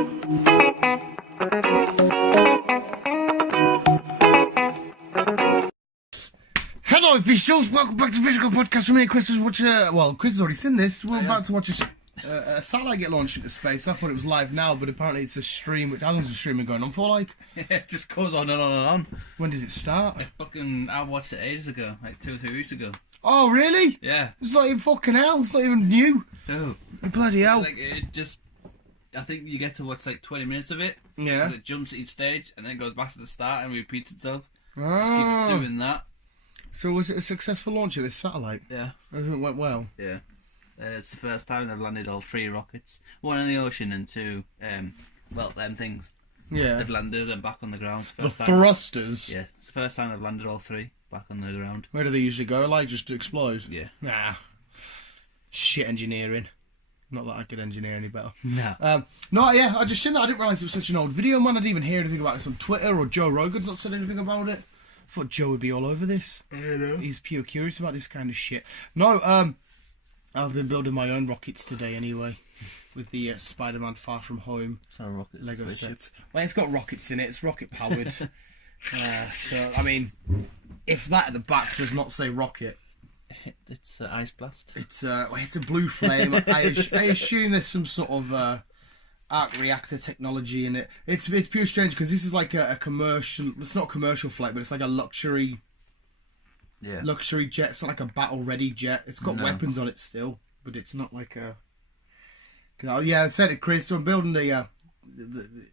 Hello, officials. Welcome back to Visual Podcast. For me, Chris was watching. Well, Chris has already seen this. We're about to watch a satellite get launched into space. I thought it was live now, but apparently it's a stream. How long is the streaming going on for? Like, it just goes on and on and on. When did it start? I watched it ages ago, like 2 or 3 weeks ago. Oh, really? Yeah. It's not even fucking hell. It's not even new. No. Bloody hell. Like it just. I think you get to watch like 20 minutes of it. Yeah. It jumps at each stage and then goes back to the start and repeats itself. Ah. Just keeps doing that. So was it a successful launch of this satellite? Yeah. I think it went well. Yeah. It's the first time they've landed all 3 rockets. 1 in the ocean and 2, them things. Yeah. They've landed and back on the ground. The thrusters? Yeah. It's the first time they've landed all 3 back on the ground. Where do they usually go? Like, just to explode? Yeah. Nah. Shit engineering. Not that I could engineer any better. No. No, yeah, I just seen that. I didn't realise it was such an old video, man. I didn't even hear anything about it on Twitter, or Joe Rogan's not said anything about it. I thought Joe would be all over this. I know. He's pure curious about this kind of shit. No, I've been building my own rockets today anyway, with the Spider-Man Far From Home It's not a rocket, Lego it's a set. Well, it's got rockets in it. It's rocket powered. So, I mean, if that at the back does not say rocket, It's Ice Blast. it's a blue flame. I assume there's some sort of arc reactor technology in it. It's pure strange because this is like a commercial. It's not a commercial flight, but it's like a luxury jet. It's not like a battle ready jet. It's got weapons on it still, but it's not like a. I said it, Chris. So I'm building the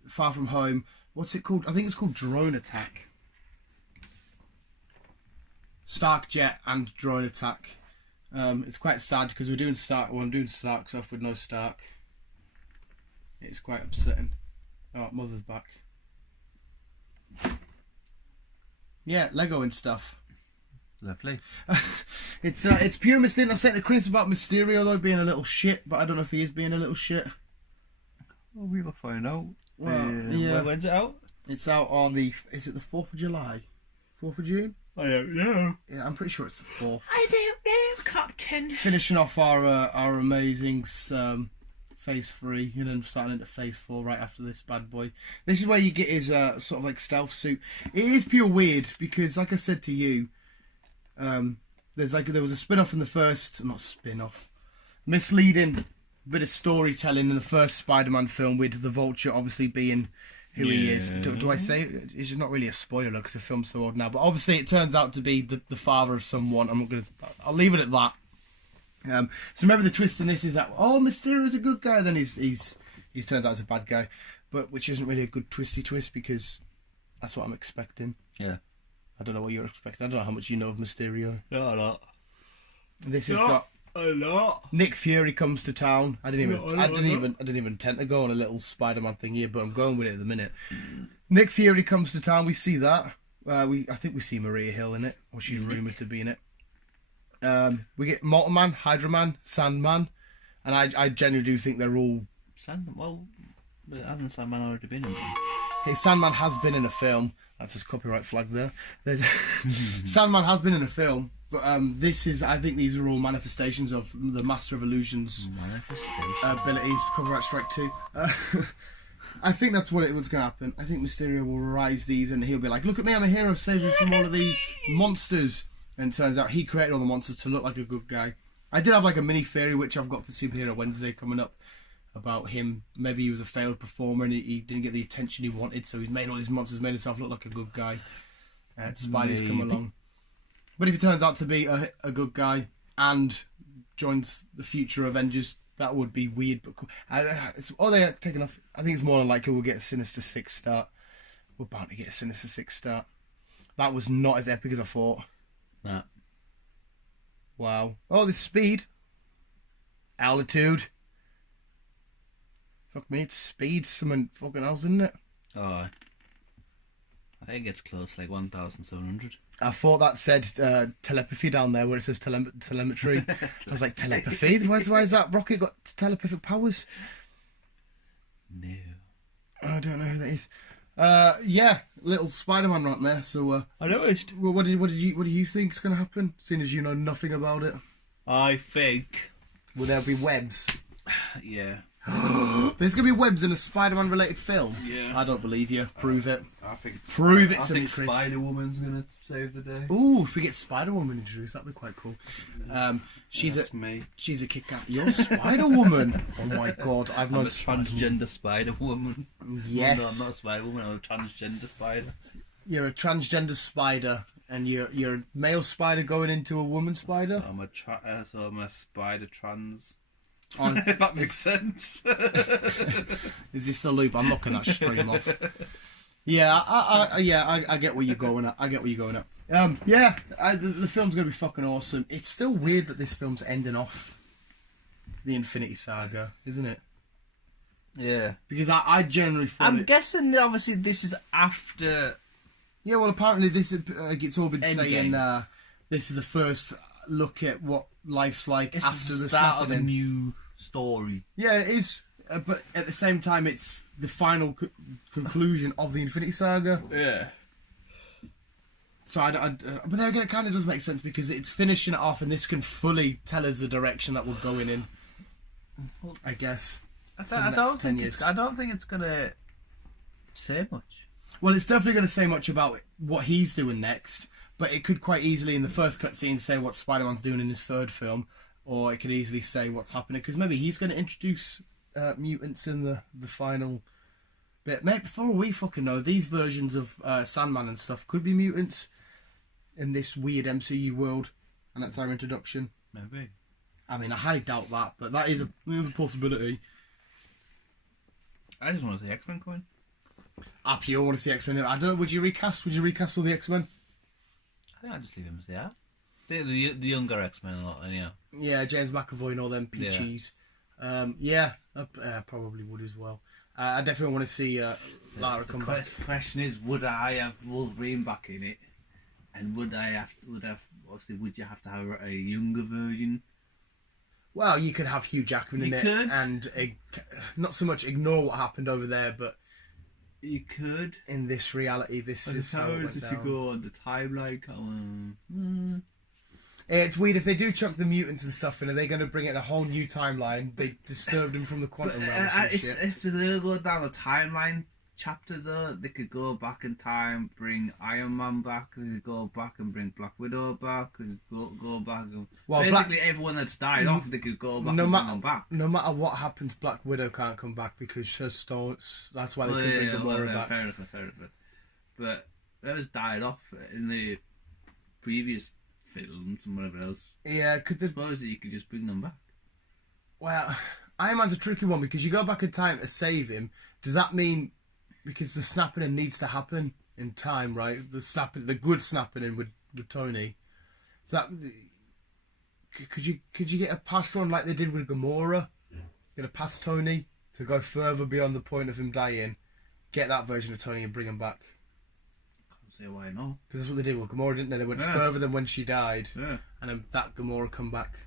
Far From Home. What's it called? I think it's called Drone Attack. Stark Jet and Drone Attack. It's quite sad because I'm doing Stark stuff with no Stark. It's quite upsetting. Oh, Mother's back. Yeah, Lego and stuff. Lovely. It's pure Mysterio. I said to Chris about Mysterio though being a little shit, but I don't know if he is being a little shit. Well, we will find out. Well, yeah. When's it out? It's out on is it the 4th of July? 4th of June? I don't know. Yeah, I'm pretty sure it's the 4th. I don't know, Captain. Finishing off our amazing phase 3 and then starting into phase 4 right after this bad boy. This is where you get his sort of like stealth suit. It is pure weird because, like I said to you, there was a spin-off in the first, not spin-off, misleading bit of storytelling in the first Spider-Man film with the Vulture obviously being who he is. Do I say it? It's not really a spoiler because the film's so old now, but obviously it turns out to be the father of someone. I'll leave it at that. So remember the twist in this is that Mysterio's a good guy, then he's turns out as a bad guy, but which isn't really a good twisty twist because that's what I'm expecting. Yeah. I don't know what you're expecting. I don't know how much you know of Mysterio. Not a lot. This has got a lot. Nick Fury comes to town. I didn't even intend to go on a little Spider-Man thing here, but I'm going with it at the minute. Nick Fury comes to town. We see that. I think we see Maria Hill in it, or she's rumoured to be in it. We get Molten Man, Hydra Man, Sandman, and I genuinely do think they're all. But hasn't Sandman already been in it? Okay, Sandman has been in a film. That's his copyright flag there. Sandman has been in a film, but I think these are all manifestations of the Master of Illusion's abilities. Copyright strike 2. I think that's what's going to happen. I think Mysterio will rise these and he'll be like, look at me, I'm a hero, save me from all of these monsters. And it turns out he created all the monsters to look like a good guy. I did have like a mini theory, which I've got for Superhero Wednesday coming up, about him. Maybe he was a failed performer and he didn't get the attention he wanted, so he's made all these monsters, made himself look like a good guy. Spidey's come along. But if he turns out to be a good guy and joins the future Avengers, that would be weird but cool. They're taking off. I think it's more likely we'll get a Sinister Six start. We're bound to get a Sinister Six start. That was not as epic as I thought. Nah. Wow. Oh, this speed. Altitude. Fuck me, it's speed. Something fucking else, isn't it? Oh. I think it's close, like 1,700. I thought that said telepathy down there where it says telemetry. I was like, telepathy? Why has that rocket got telepathic powers? No. I don't know who that is. Yeah, little Spider-Man right there. So I noticed. Well, what do you think is going to happen? Seeing as you know nothing about it. I think will there be webs? Yeah. There's gonna be webs in a Spider-Man related film. Yeah. I don't believe you. Prove it. I think. Prove it I to me, think Chris. Spider-Woman's gonna save the day. Ooh, if we get Spider-Woman introduced, that'd be quite cool. That's me. She's a kick-ass. You're Spider-Woman. Oh my god, I've I'm known a transgender Spider-Woman. Yes. No, I'm not a Spider-Woman. I'm a transgender spider. You're a transgender spider, and you're a male spider going into a woman spider. I'm a spider trans. Oh, If that makes sense. is this the loop? I'm knocking that stream off. Yeah, I get where you're going at. I get where you're going at. The film's gonna be fucking awesome. It's still weird that this film's ending off the Infinity Saga, isn't it? Yeah. Because I generally thought I'm guessing that obviously this is after. Yeah, well, apparently this is, it's all been saying this is the first look at what life's like This after is the the start of a snapping. new story. Yeah, it is. But at the same time, it's the final conclusion of the Infinity Saga. Yeah. So but then again, it kind of does make sense because it's finishing it off, and this can fully tell us the direction that we're going in. I guess. I don't think it's gonna say much. Well, it's definitely going to say much about what he's doing next, but it could quite easily in the first cutscene say what Spider-Man's doing in his third film, or it could easily say what's happening because maybe he's going to introduce mutants in the final bit. Maybe before we fucking know, these versions of Sandman and stuff could be mutants in this weird MCU world, and that's our introduction. Maybe. I mean, I highly doubt that, but that is a possibility. I just want to see X-Men coming. I pure want to see X-Men. I don't know, would you recast all the X-Men? I think I'll just leave them as they are. The younger X-Men a lot, anyhow. Yeah, James McAvoy and all them peaches. I probably would as well. I definitely want to see Lara come back. The question is, would I have Wolverine back in it? And would you have to have a younger version? Well, you could have Hugh Jackman in You it could. and not so much ignore what happened over there, but You could. in this reality, this is how it Suppose went if you down. go on the timeline, It's weird if they do chuck the mutants and stuff in. Are they going to bring it in a whole new timeline? They disturbed him from the quantum realm. Or some shit. if they're going to go down the timeline chapter though, they could go back in time, bring Iron Man back, they could go back and bring Black Widow back, they could go back and basically everyone that's died off, they could go back and bring them back. No matter what happens, Black Widow can't come back because her stones. That's why they couldn't bring Gamora back. Fair enough. But whoever's died off in the previous films and whatever else, Yeah, I suppose that you could just bring them back. Well, Iron Man's a tricky one because you go back in time to save him. Does that mean because the snapping in needs to happen in time, right? The good snapping in with Tony. Is that could you get a pass run like they did with Gamora? Get a pass Tony to go further beyond the point of him dying. Get that version of Tony and bring him back. Can't say why not. Because that's what they did with Gamora, didn't they? They went further than when she died, Yeah. and then that Gamora come back.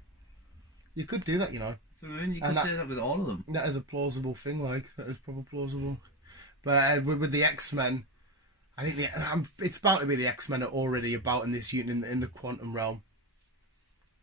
You could do that, you know. So I mean, you could do that with all of them. That is a plausible thing, that is probably plausible. But with the X-Men, I think it's bound to be the X-Men are already about in this unit in the quantum realm.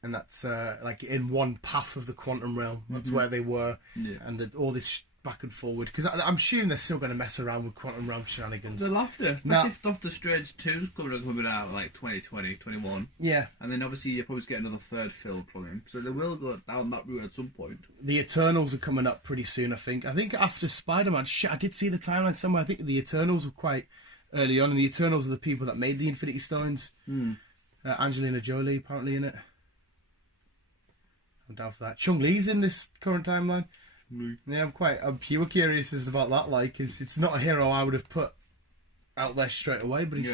And that's like in one path of the quantum realm. That's where they were. Yeah. And all this back and forward. Because I'm assuming they're still going to mess around with quantum realm shenanigans. They'll have to. Especially if Doctor Strange 2's coming out like 2020, 21. Yeah. And then obviously you'll probably get another third film from him. So they will go down that route at some point. The Eternals are coming up pretty soon, I think. I think after Spider-Man. Shit, I did see the timeline somewhere. I think the Eternals were quite early on. And the Eternals are the people that made the Infinity Stones. Angelina Jolie apparently in it. I'm down for that. Chung-Li's in this current timeline. Yeah, I'm pure curious as about that. Like, it's not a hero I would have put out there straight away, but he's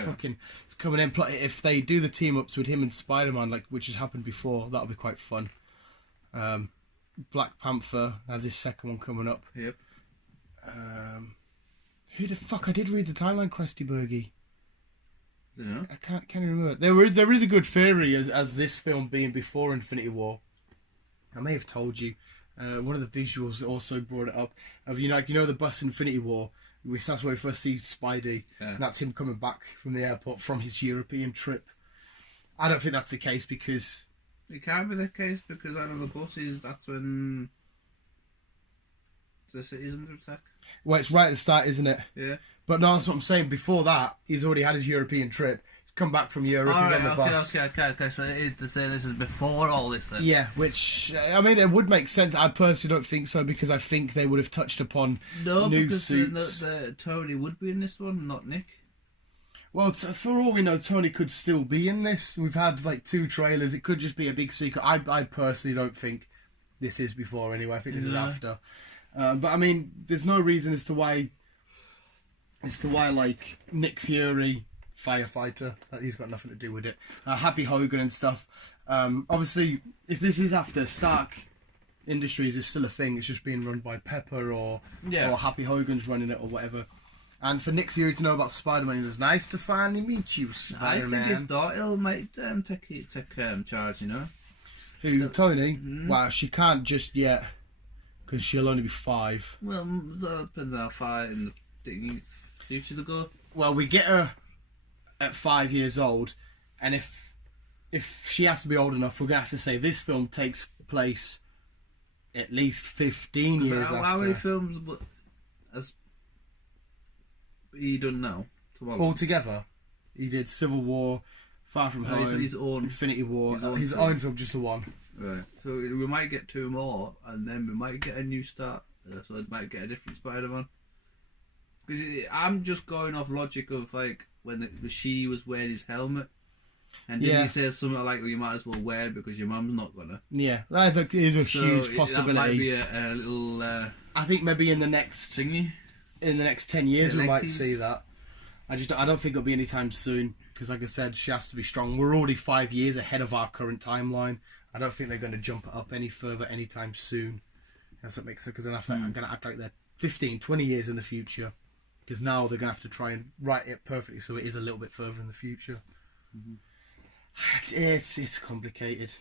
coming in. If they do the team ups with him and Spider-Man, like which has happened before, that'll be quite fun. Black Panther has his second one coming up. Yep. Who the fuck? I did read the timeline, Krusty Bergie. Yeah. I can't remember. There is a good theory as this film being before Infinity War. I may have told you. One of the visuals also brought it up of the bus Infinity War. That's where we first see Spidey. And that's him coming back from the airport from his European trip. I don't think that's the case because it can't be the case because out of the buses, that's when the city's under attack. Well, it's right at the start, isn't it? Yeah. But no, that's what I'm saying. Before that, he's already had his European trip. He's come back from Europe. He's on the bus. Okay. So it is to say this is before all this then? Yeah, which, I mean, it would make sense. I personally don't think so, because I think they would have touched upon new suits. The Tony would be in this one, not Nick. Well, for all we know, Tony could still be in this. We've had, like, 2 trailers. It could just be a big secret. I personally don't think this is before, anyway. I think this is after. But, I mean, there's no reason as to why, like, Nick Fury, firefighter, he's got nothing to do with it. Happy Hogan and stuff. Obviously, if this is after, Stark Industries is still a thing. It's just being run by Pepper or Happy Hogan's running it or whatever. And for Nick Fury to know about Spider-Man, it was nice to finally meet you, Spider-Man. I think his daughter might take charge, you know. Who, Tony? Well, she can't just yet, because she'll only be 5. Well, that depends how far in the future they go. Well, we get her at 5 years old, and if she has to be old enough, we're going to have to say this film takes place at least 15 years after. How many films has he done now? Altogether, he did Civil War, Far From Home, his own, Infinity War, his own film, just the one. Right. So we might get 2 more, and then we might get a new start. So it might get a different Spider-Man. Because I'm just going off logic of, like, when she was wearing his helmet. And didn't he say something like, well, you might as well wear it because your mum's not gonna? Yeah, I think it is a huge possibility. That might be a little... I think maybe in the next... thingy? In the next 10 years we might see that. I don't think it'll be anytime soon, because like I said, she has to be strong. We're already 5 years ahead of our current timeline. I don't think they're going to jump it up any further anytime soon. Does that make sense? Because then after that, I'm going to act like they're 15, 20 years in the future. Because now they're going to have to try and write it perfectly so it is a little bit further in the future. It's complicated.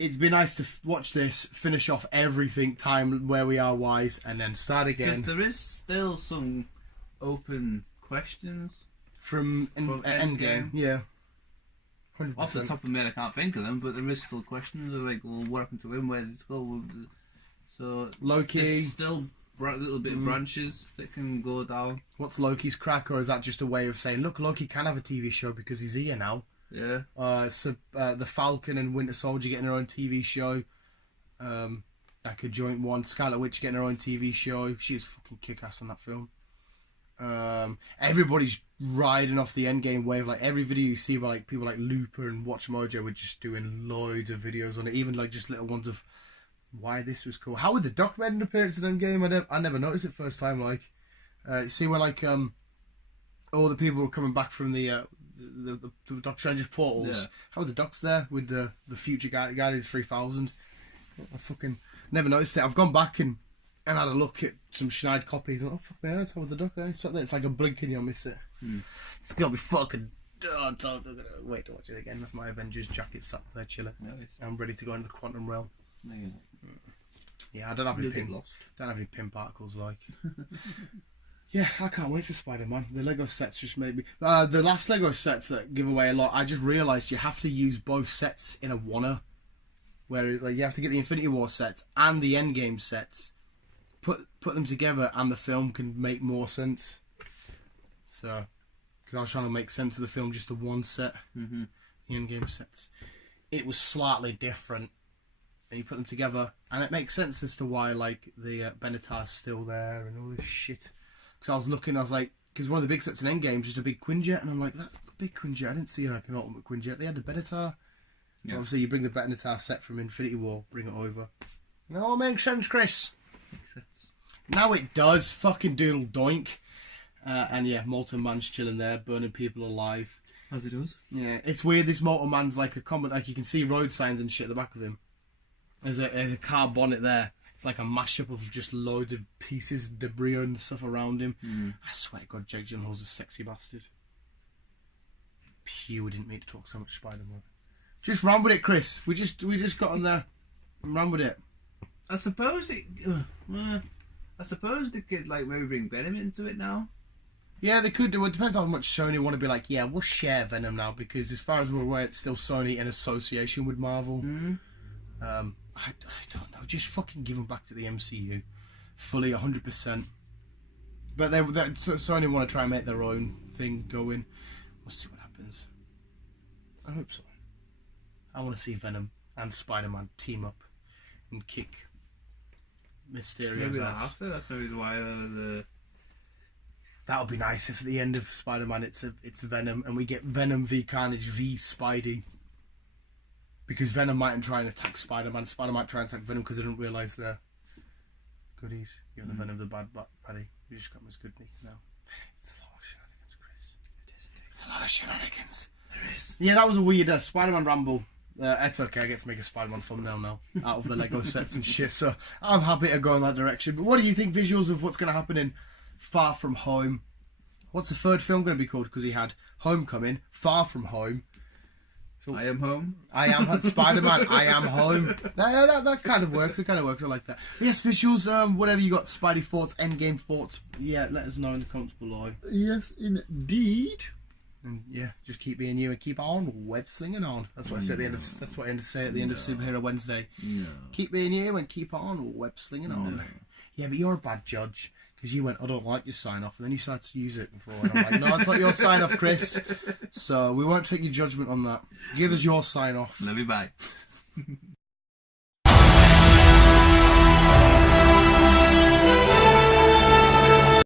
It's been nice to watch this, finish off everything, time where we are wise, and then start again. Because there is still some open questions from Endgame. Yeah. 100%. Off the top of my head, I can't think of them, but there is still questions of, like, well, what happened to him? Where did it go? So Loki. There's still a little bit of branches that can go down. What's Loki's crack, or is that just a way of saying, look, Loki can have a TV show because he's here now? Yeah. So the Falcon and Winter Soldier getting their own TV show. Like a joint one. Scarlet Witch getting her own TV show. She was fucking kick-ass on that film. Everybody's riding off the Endgame wave. Like every video you see by like people like Looper and Watch Mojo were just doing loads of videos on it. Even like just little ones of why this was cool. How would the Doc made an appearance in Endgame? I never noticed it first time. Like, see when like all the people were coming back from the Doctor Strange's portals. Yeah. How were the Docs there with the future Guardians 3000? I fucking never noticed it. I've gone back and had a look at some Schneid copies. And, oh fuck me, that's how the Doc there. It's like a blink and you'll miss it. It's gonna be fucking. I'm gonna wait to watch it again. That's my Avengers jacket sat there chilling. Nice. I'm ready to go into the quantum realm. Yeah, I don't have any pin particles like. Yeah, I can't wait for Spider-Man. The Lego sets just made me... the last Lego sets that give away a lot, I just realised you have to use both sets in a one-er. Where like, you have to get the Infinity War sets and the Endgame sets. Put them together and the film can make more sense. So... Because I was trying to make sense of the film just the one set. The Endgame sets. It was slightly different. And you put them together and it makes sense as to why like the Benatar's still there and all this shit. Because I was looking, I was like, because one of the big sets in Endgame is just a big Quinjet, and I'm like, that big Quinjet, I didn't see like an ultimate Quinjet. They had the Benatar. Yeah. Obviously, you bring the Benatar set from Infinity War, bring it over. And it all makes sense, Chris. Makes sense. Now it does. Fucking doodle doink. And yeah, Molten Man's chilling there, burning people alive. As it does. Yeah, it's weird. This Molten Man's like a common, like you can see road signs and shit at the back of him. There's a car bonnet there. It's like a mashup of just loads of pieces, debris and stuff around him. I swear to God, Jake Gyllenhaal's a sexy bastard. Pew didn't mean to talk so much Spider-Man. Just run with it, Chris. We just got on there and run with it. I suppose they could like maybe bring Venom into it now. Yeah, they could do. It depends how much Sony want to be like. Yeah, we'll share Venom now because as far as we're aware, it's still Sony in association with Marvel. I don't know. Just fucking give them back to the MCU. fully 100%. But Sony want to try and make their own thing going. We'll see what happens. I hope so. I want to see Venom and Spider-Man team up and kick Mysterio's maybe ass. after. That's maybe why the. That would be nice if at the end of Spider-Man it's Venom and we get Venom v Carnage v Spidey. Because Venom mightn't try and attack Spider-Man. Spider might try and attack Venom because they don't realise they're goodies. You're the Venom, the bad baddie. You just got him as goodie now. It's a lot of shenanigans, Chris. It is indeed. It's a lot of shenanigans. There is. Yeah, that was a weird Spider-Man ramble. It's okay, I get to make a Spider-Man thumbnail now out of the Lego sets and shit, so I'm happy to go in that direction. But what do you think visuals of what's going to happen in Far From Home? What's the third film going to be called? Because he had Homecoming, Far From Home. So, I Am Home. I Am Spider-Man, I Am Home. That kind of works, I like that. Yes, visuals, whatever you got, Spidey thoughts, Endgame thoughts, yeah, let us know in the comments below. Yes, indeed. And yeah, just keep being you and keep on web slinging on. That's what I said at the end of. That's what I end to say at the end of Superhero Wednesday. No. Keep being you and keep on web slinging on. Yeah, but you're a bad judge because you went, I don't like your sign off, and then you started to use it before. And I'm like, no, it's not your sign off, Chris. So we won't take your judgment on that. Give us your sign off. Love you, bye.